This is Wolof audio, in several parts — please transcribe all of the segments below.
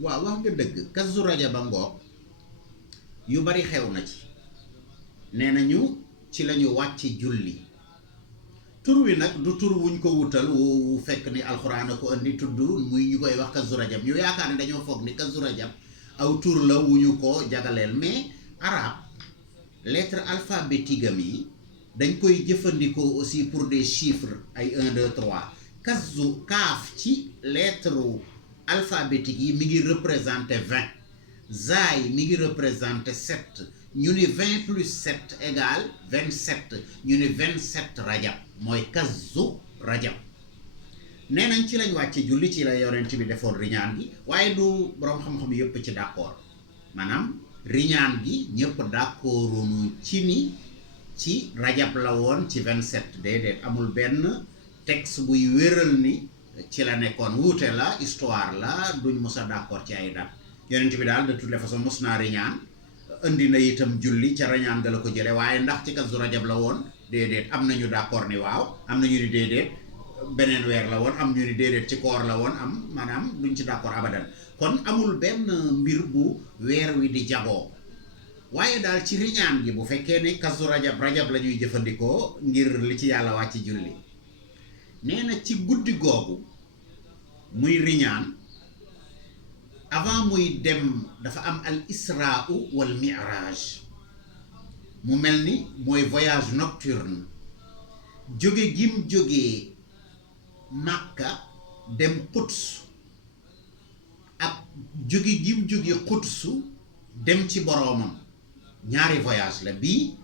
waaw wax nga dëgg Kazu Rajab ba ngoog yu bari xew na ci nee nañu ci lañu wàcc julli tur wi nag du tur wuñ ko wutal wu fekk ni alxuraan a ko andi tudd muy ñu koy wax Kazu Rajab ñu yaakaar ne dañoo foog ni Kazu Rajab aw tur la wu ñu ko jagaleel mais arabe lettre alphabétique am yi dañ koy jëfandikoo aussi pour des chiffres ay 1 2 3 kazu kaaf ci lettre alphabétique yi mi ngi représenter 20 zaay mi ngi représenter 7 ñu ni 20 plus 7 égale 27 ñu ni 27 rajab mooy kazu rajab nee nañ ci lañ wàcce julli ci la yonent bi defoon riñaan gi waaye du boroom xam-xam yëpp ci d'accord maanaam riñaan gi ñëpp d'accorduñu ci ni ci rajab la woon ci 27 déedéet amul benn texte buy wéral ni ci la nekkoon wuute la histoire la duñ mës a d'accord ci ay date yonent bi daal de toutes les façons mos naa riñaan indi na itam julli ca rañaan nga la ko jële waaye ndax ci kazu rajab la woon déedéet am nañu d'accord ni waaw am nañu ni déedéet beneen weer la woon am ñu ni déedéet ci koor la woon am maanaam duñ ci d'accord abadan kon amul benn mbir bu weer wi di jagoo waaye daal ci riñaan gi bu fekkee ne kazu rajab la ñuy jëfandikoo ngir li ci yàlla wàcc julli nee na ci guddi googu muy riñaan avant muy dem dafa am al isra'u wal mi'raj mu mel ni mooy voyage nocturne jóge gim jógee Makka dem Quds ak jóge gim jóge Quds dem ci boroomam ñaari voyage la bii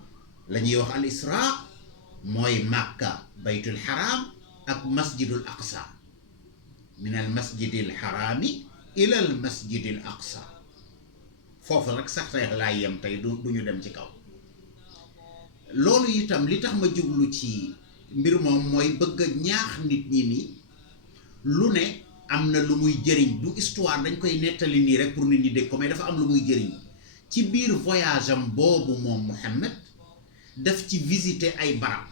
la ñuy wax al isra mooy Makka baytul haram ak masjidul aqsa min al masjidil harami ila al masjidil aqsa foofu rek sax tey laay yem tey du ñu dem ci kaw loolu itam li tax ma jublu ci mbir moom mooy bëgg a ñaax nit ñi ni lu ne am na lu muy jëriñ du histoire dañ koy nettali nii rek pour nit ñi dégg ko mais dafa am lu muy jëriñ ci biir voyage am boobu moom Muhammad daf ci visiter ay barab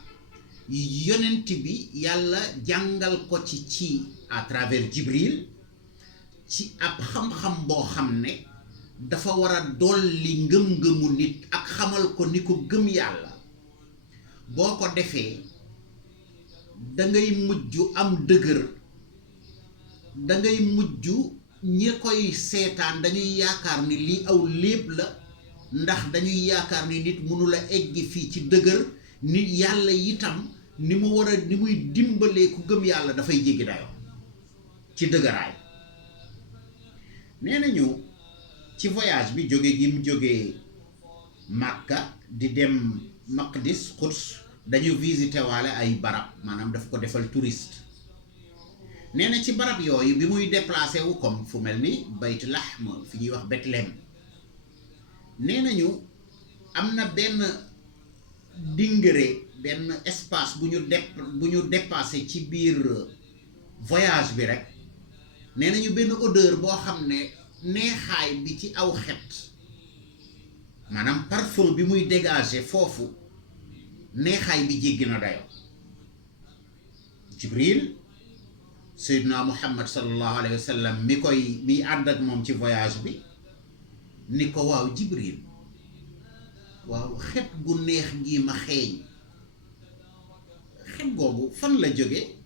yonent bi yàlla jàngal ko ci à travers Jibril ci ab xam-xam boo xam ne dafa war a dolli ngëm-ngëmu nit ak xamal ko ni ko gëm yàlla boo ko defee dangay mujj am dëgër dangay mujj ñi koy seetaan dañuy yaakaar ni lii aw léeb la ndax dañuy yaakaar ni nit mënula eggi fii ci dëgër nit yàlla itam ni mu war a ni muy dimbalee ku gëm yàlla dafay jéggi dayoo ci dëgëraay nee nañu ci voyage bi jóge gi mu jógee Makka di dem Maqdis Quds dañu visité waale ay barab maanaam daf ko defal touriste nee na ci barab yooyu bi muy déplacé wu comme fu mel ni Bayt Lahm fi ñuy wax Bethléem nee nañu am na benn dingere benn espace bu ñu dépassé ci biir voyage bi rek nee nañu benn odeur boo xam ne neexaay bi ci aw xet maanaam parfum bi muy dégager foofu neexaay bi jéggi na dayo Jibril Seydina Muhammad sallallahu alayhi wa sallam mi ànd ak moom ci voyage bi ni ko waaw Jibril waaw xet gu neex gi ma xeeñ xet googu fan la jóge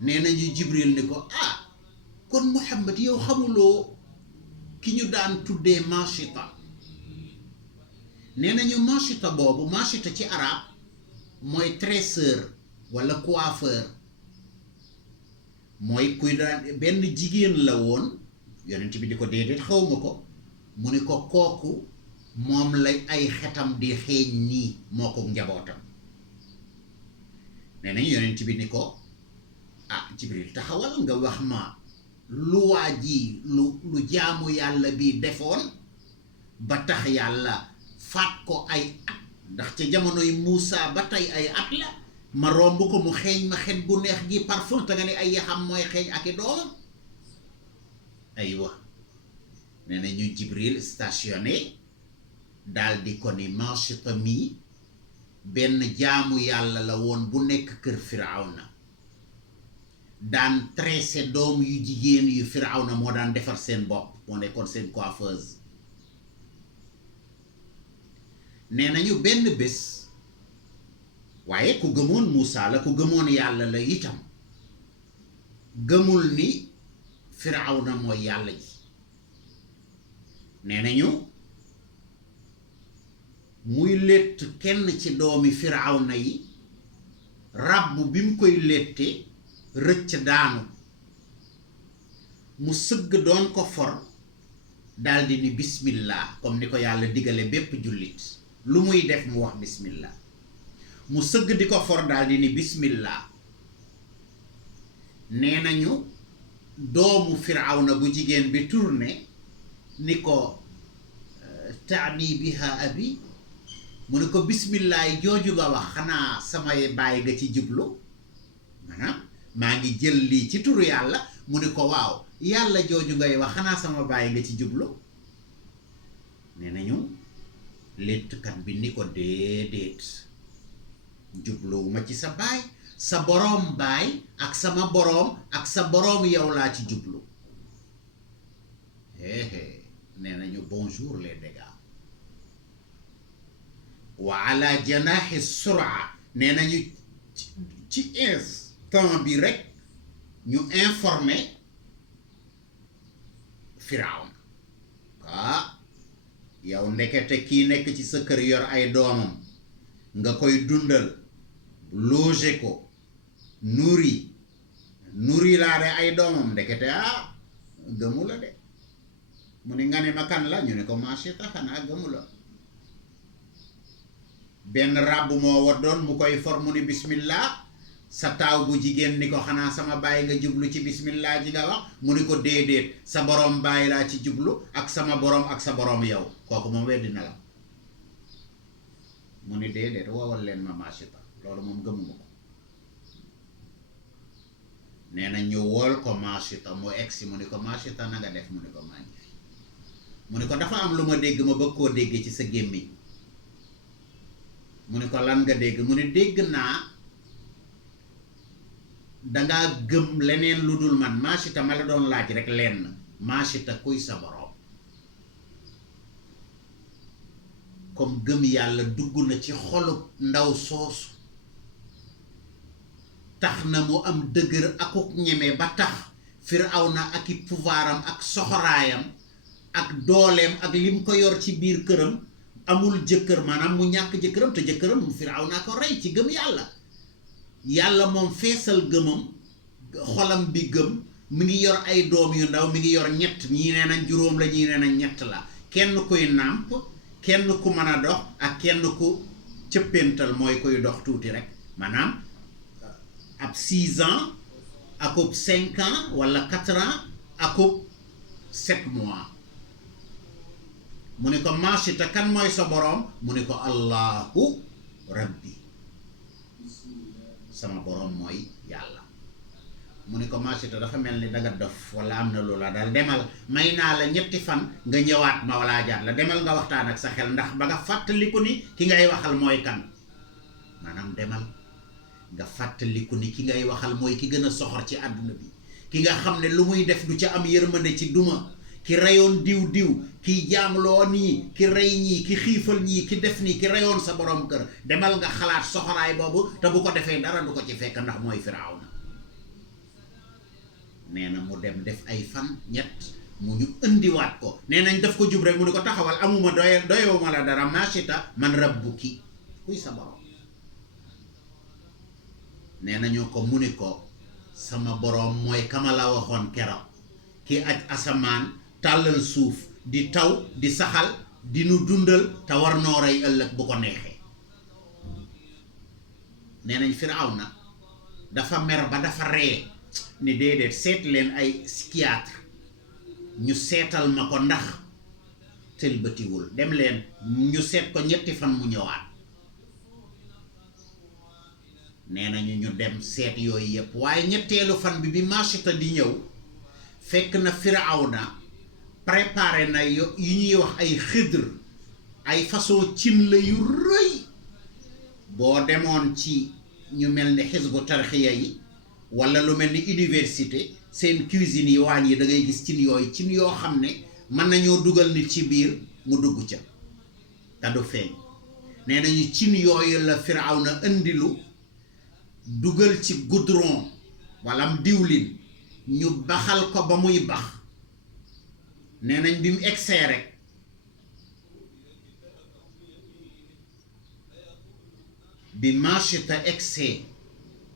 nee nañu Jibril ni ko kon Muhammad yow xamuloo ki ñu daan tuddee mashita nee nañu mashita boobu mashita ci arab mooy tresseur walla coiffeur mooy kuy daan benn jigéen la woon yonent bi di ko déedéet xawma ko mu ni ko kooku moom lay ay xetam di xeeñ nii moo ko njabootam nee nañu yonent bi ni ko Jibril taxawal nga wax ma lu waa ji lu jaamu yàlla bi defoon ba tax yàlla faat ko ay at ndax ca jamonoy Muusa ba tey ay at la ma romb ko mu xeeñ ma xet gu neex gi parfum te nga ne ay yaxam mooy xeeñ ak i doomam aywa nee na ñu Jibril stationné daal di ko ni Mashita mi benn jaamu yàlla la woon bu nekk kër Firawna daan tressé doom yu jigéen yu Firawna moo daan defar seen bopp moo nekkoon seen coiffeuse. nee nañu benn bés waaye ku gëmoon Muusa la ku gëmoon yàlla la itam gëmul ni Firawna mooy yàlla ji. nee nañu muy létt kenn ci doomi Firawna yi ràbb bi mu koy létte rëcc daanu mu sëgg doon ko for daldi ni bismillah comme ni ko yàlla digale bépp jullit lu muy def mu wax bismillah. mu sëgg di ko for daldi ni bismillah. nee nañu doomu Firawna bu jigéen bi tourné ni ko taani biha abi mu ne ko bismillah jooju nga wax xanaa samay baay nga ci jublu maanaam maa ngi jël lii ci turu yàlla. mu ne ko waaw yàlla jooju ngay wax xanaa sama baay nga ci jublu. nee nañu léttkat bi ni ko déedéet jubluwuma ci sa baay sa boroom baay ak sama boroom ak sa boroom yow laa ci jublu. nee nañu bonjour les dégâts. wa ala janaaxi sura nee nañu ci instant bi rek ñu informé Firawna yow ndekete kii nekk ci sa kër yor ay doomam nga koy dundal loger ko nuri laa de ay doomam ndekete gëmu la de. mu ne nga ne ma kan la ñu ne ko machita xanaa gëmu la. benn ràbb moo waddoon mu koy for mu ni bismillah. sa taaw bu jigéen ni ko xanaa sama baay nga jublu ci bismillah ji nga wax mu ni ko déedéet sa boroom baay laa ci jublu ak sama boroom ak sa boroom yow kooku moom weddi na la. mu ni déedéet woowal leen ma machita loolu moom gëmuma ko. nee na ñu wool ko machita mu egsi mu ni ko machita na nga def mu ni ko maa ngi fi. mu ni ko dafa am lu ma dégg ma bëgg koo dégg ci sa gémmiñ. mu ni ko lan nga dégg mu ni dégg naa dangaa gëm leneen lu dul man. machita ma la doon laaj rek lenn machita kuy sa boroom. comme gëm yàlla dugg na ci xolub ndaw soosu tax na mu am dëgër akuk ñeme ba tax Firawna ak i pouvoiram ak soxoraayam ak dooleem ak lim ko yor ci biir këram amul jëkkër maanaam mu ñàkk jëkkëram te jëkkëram Firawna ko rey ci gëm yàlla moom feesal gëmam xolam bi gëm mi ngi yor ay doom yu ndaw mi ngi yor ñett ñii nee nañ juróom la ñii nee nañ ñett la kenn kuy nàmp kenn ku mën a dox ak kenn ku cëppental mooy kuy dox tuuti rek maanaam ab 6 ans akub 5 ans wala 4 ans akub 7 mois. mu ne ko machita kan mooy sa boroom mu ne ko allahu rabbi sama boroom mooy yàlla. mu ne ko machita dafa mel ni danga dof wala am na loola daal demal may naa la 3 fan nga ñëwaat ma wala jaat la demal nga waxtaan ak sa xel ndax ba nga fàttaliku ni ki ngay waxal mooy kan. maanaam demal nga fàttaliku ni ki ngay waxal mooy ki gën a soxor ci àdduna bi ki nga xam ne lu muy def du ca am yërmande ci duma ki reyoon diw ki jaamloo nii ki rey ñii ki xiifal ñii ki def nii ki reyoon sa borom kër demal nga xalaat soxoraay boobu te bu ko defee dara du ko ci fekk ndax mooy Firawna. nee na mu dem def ay fan ñett mu ñu indiwaat ko nee nañ daf ko jub rek mu ne ko taxawal amuma doyewuma la dara machita man rabbuki kuy sa borom. nee nañu ko mu ni ko sama boroom mooy kama la waxoon keroog ki aj asamaan tàllal suuf di taw di saxal di nu dundal te war noo rey ëllëg bu ko neexee. nee nañ Firawna dafa mer ba dafa ree ni déedéet seet leen ay psychiatre ñu seetal ma ko ndax tëlbatiwul dem leen ñu seet ko 3 fan mu ñëwaat. nee nañu ñu dem seet yooyu yëpp waaye ñetteelu fan bi machita di ñëw fekk na Firawna préparé na yu ñuy wax ay xidr ay façon cin la yu rëy boo demoon ci ñu mel ni xisbu tarxiya yi wala lu mel ni université seen cuisine yi waañ yi da ngay gis cin yooyu cin yoo xam ne mën nañoo dugal nit ci biir mu dugg ca te du feeñ. nee nañu cin yooyu la Firawna indilu dugal ci goudron wala diwlin ñu baxal ko ba muy bax. nee nañ bi mu egsee rek bi Machita egsee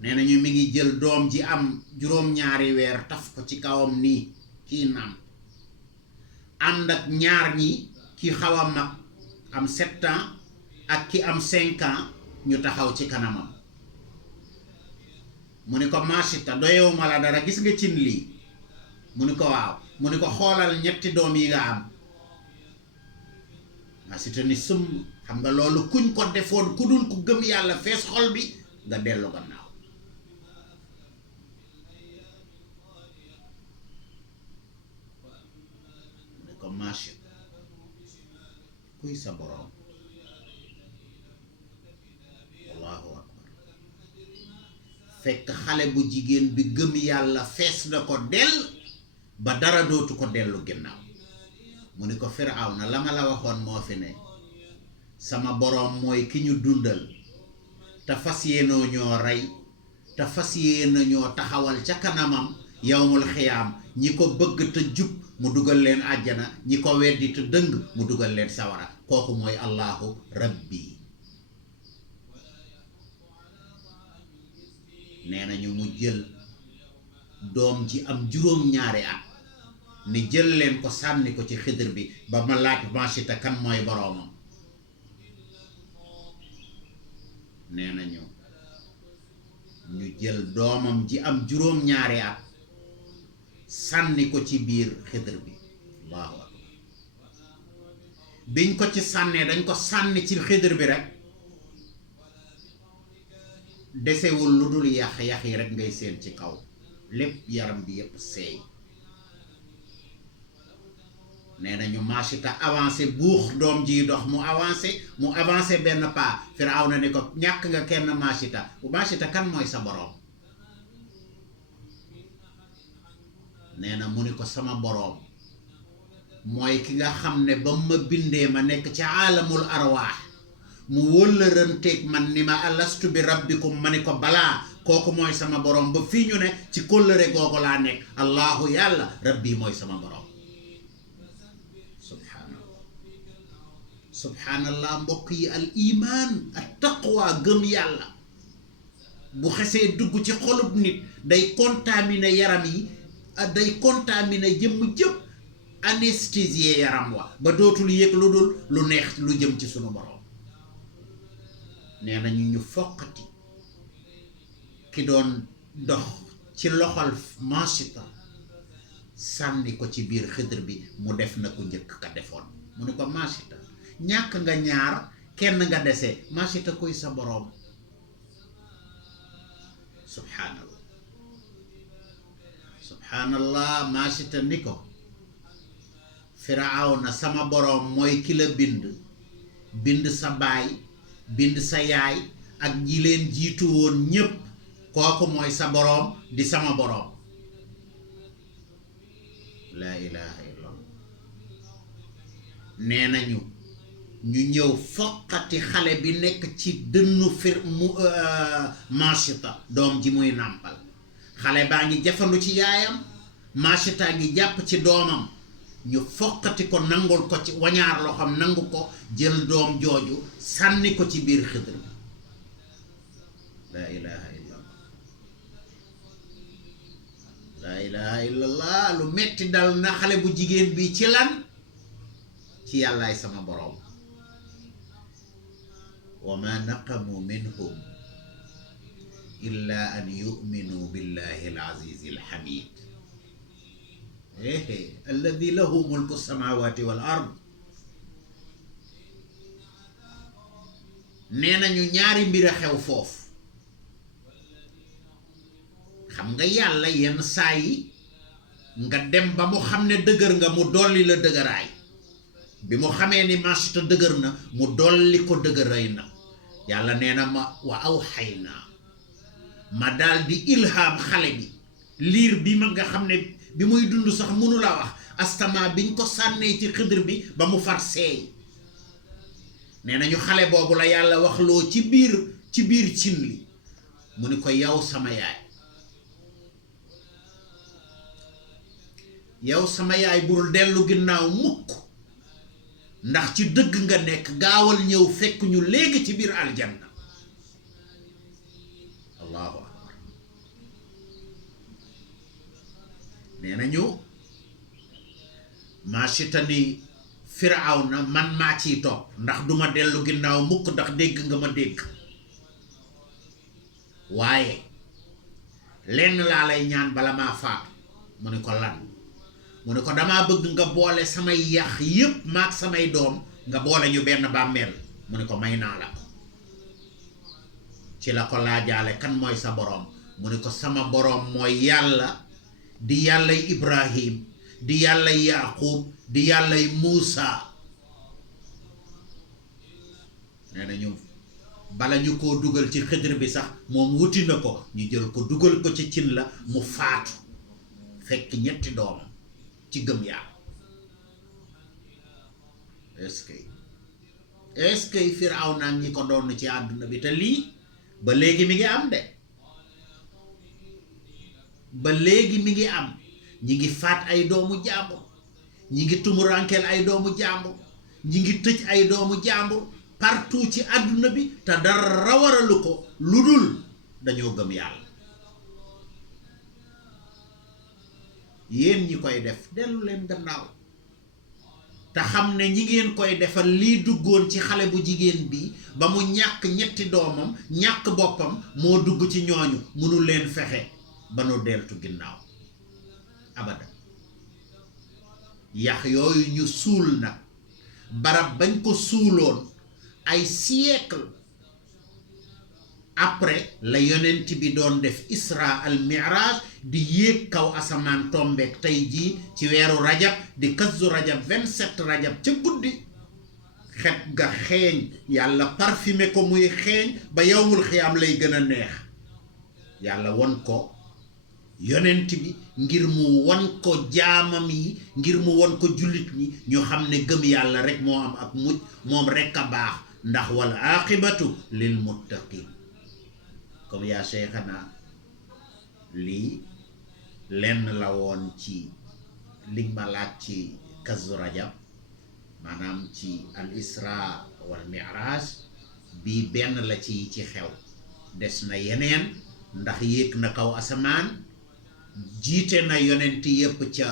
nee nañu mi ngi jël doom ji am juróom-ñaari weer taf ko ci kawam nii kii nàmp ànd ak ñaar ñi ki xaw a mag am 7 ans ak ki am 5 ans ñu taxaw ci kanamam mu ni ko Machita doyewuma la dara gis nga cin lii mu ni ko waaw mu ni ko xoolal ñetti doom yi nga am Machita ni sëmm xam nga loolu kuñ ko defoon ku dul ku gëm yàlla fees xol bi nga dellu gannaaw mu ni ko Machita kuy sa boroom allahu akbar fekk xale bu jigéen bi gëm yàlla fees na ko dell ba dara dootu ko dellu ginnaaw mu ni ko Firawna la ma la waxoon moo fi ne sama boroom mooy ki ñu dundal te fas yéenoo ñoo rey te fas yéena ñoo taxawal ca kanamam yawmul xiyaam ñi ko bëgg te jub mu dugal leen àjjana ñi ko weddi te dëng mu dugal leen sawara kooku mooy allahu rabbi. nee nañu mu jël doom ji am juróom-ñaari at ni jël leen ko sànni ko ci Xidr bi ba ma laaj Machita kan mooy boroomam. nee nañu ñu jël doomam ji am juróom-ñaari at sànni ko ci biir Xidr bi allahu akbar biñ ko ci sànnee dañ ko sànni ci Xidr bi rek desewul lu dul yax yi rek ngay seen ci kaw lépp yaram bi yépp seey. nee nañu Machita avancé buux doom ji dox mu avancé benn pas Firawna ne ko ñàkk nga kenn Machita kan mooy sa boroom. nee na mu ni ko sama boroom mooy ki nga xam ne ba ma bindee ma nekk ci aalamul arwaax mu wëllëranteeg man ni ma alastu bi rabbikum ma ni ko balaa kooku mooy sama boroom ba fii ñu ne ci kóllëre googu laa nekk allahu yàlla rabbi mooy sama boroom. subhanallah mbokk yi al iman at taqwa gëm yàlla bu xesee dugg ci xolub nit day contaminer yaram yi day contaminer jëmm jëpp anesthésier yaram wa ba dootul yëg lu dul lu neex lu jëm ci sunu borom. nee nañu ñu foqati ki doon dox ci loxol Machita sànni ko ci biir Xidr bi mu def na ko njëkk ka defoon mu ne ko Machita ñàkk nga ñaar kenn nga dese Machita kuy sa boroom. subhanallah Machita ni ko Firawna sama boroom mooy ki la bind sa baay bind sa yaay ak ñi leen jiitu woon ñépp kooku mooy sa boroom di sama boroom. laa ilaha illallah. nee nañu ñu ñëw foqati xale bi nekk ci dënnu Machita doom ji muy nàmpal xale baa ngi jafandu ci yaayam Machita ngi jàpp ci doomam ñu foqati ko nangul ko ci wañaar loxoom nangu ko jël doom jooju sànni ko ci biir Xidr bi. laa ilaha illallah. laa ilaha illallah. lu metti dal na xale bu jigéen bi ci lan ci yàllaay sama boroom. wa ma naqamu minhum illa an yu'minu billahi al-azizi al-hamid alladi lahu mulku samawati wal ard. nee nañu ñaari mbir a xew foofu. xam nga yàlla yenn saa yi nga dem ba mu xam ne dëgër nga mu dolli la dëgëraay bi mu xamee ni Machita dëgër na mu dolli ko dëgëraay na yàlla nee na ma wa awxaynaa ma daal di ilham xale bi liir bi ma nga xam ne bi muy dund sax mënu la wax astama biñ ko sànnee ci xidr bi ba mu far seey nee nañu xale boobu la yàlla waxloo ci biir cin li mu ni ko yow sama yaay bul dellu ginnaaw mukk ndax ci dëgg nga nekk gaawal ñëw fekk ñu léegi ci biir aljanna allahu akbar nee nañu maachitani Firawna man maa ciy topp ndax duma dellu ginnaaw mukk ndax dégg nga ma dégg waaye lenn laa lay ñaan bala maa faatu mu ne ko lan mu ne ko damaa bëgg nga boole samay yax yépp maak samay doom nga boole ñu benn bàmmeel mu ne ko may naa la ko ci la ko laajaale kan mooy sa boroom mu ne ko sama boroom mooy yàlla di yàllay Ibrahim di yàllay Yaqub di yàllay Muusa nee na ñu bala ñu koo dugal ci xidr bi sax moom wuti na ko ñu jël ko dugal ko ci cin la mu faatu fekk ñetti doomam ci gëm yàlla est-ce que Firawna ñi ko doon ci àdduna bi te lii ba léegi mi ngi am de ba léegi mi ngi am ñi ngi faat ay doomu jàmbur ñi ngi tumurankeel ay doomu jàmbur ñi ngi tëj ay doomu jàmbur partout ci àdduna bi te dara waralu ko lu dul dañoo gëm yàlla yéen ñi koy def dellu leen gannaaw te xam ne ñi ngeen koy defal lii duggoon ci xale bu jigéen bi ba mu ñàkk ñetti doomam ñàkk boppam moo dugg ci ñooñu mënul leen fexe ba nu deltu ginnaaw abada yax yooyu ñu suul nag barab bañ ko suuloon ay siècle après la yonent bi doon def isra al mi'raj di yéeg kaw asamaan tombeek tey jii ci weeru rajab di kazu rajab 27 rajab ca guddi xet ga xeeñ yàlla parfumé ko muy xeeñ ba yawmul xiyaam lay gën a neex yàlla won ko yonent bi ngir mu won ko jaamam yi ngir mu won ko jullit ñi ñu xam ne gëm yàlla rek moo am ak mujj moom rek a baax ndax wal aqibatu lil muttaqin comme yaa cheikhana lii lenn la woon ci li ma laaj ci kazu rajab maanaam ci al isra wal mi'raj bii benn la ci xew des na yeneen ndax yéeg na kaw asamaan jiite na yonent yépp ca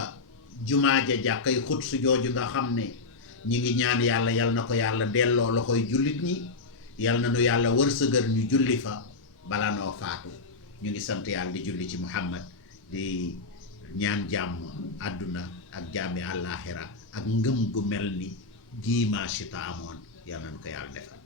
jumaa ja jàkkay Xudsu jooju nga xam ne ñi ngi ñaan yàlla yal na ko yàlla delloo loxoy jullit ñi yal na nu yàlla wërsëgal ñu julli fa bala noo faatu ñu ngi sant yàlla di julli ci Muhammad di ñaan jàmm àdduna ak jàmmi àllaaxira ak ngëm gu mel ni gii maachita amoon yal nañu ko yàlla defal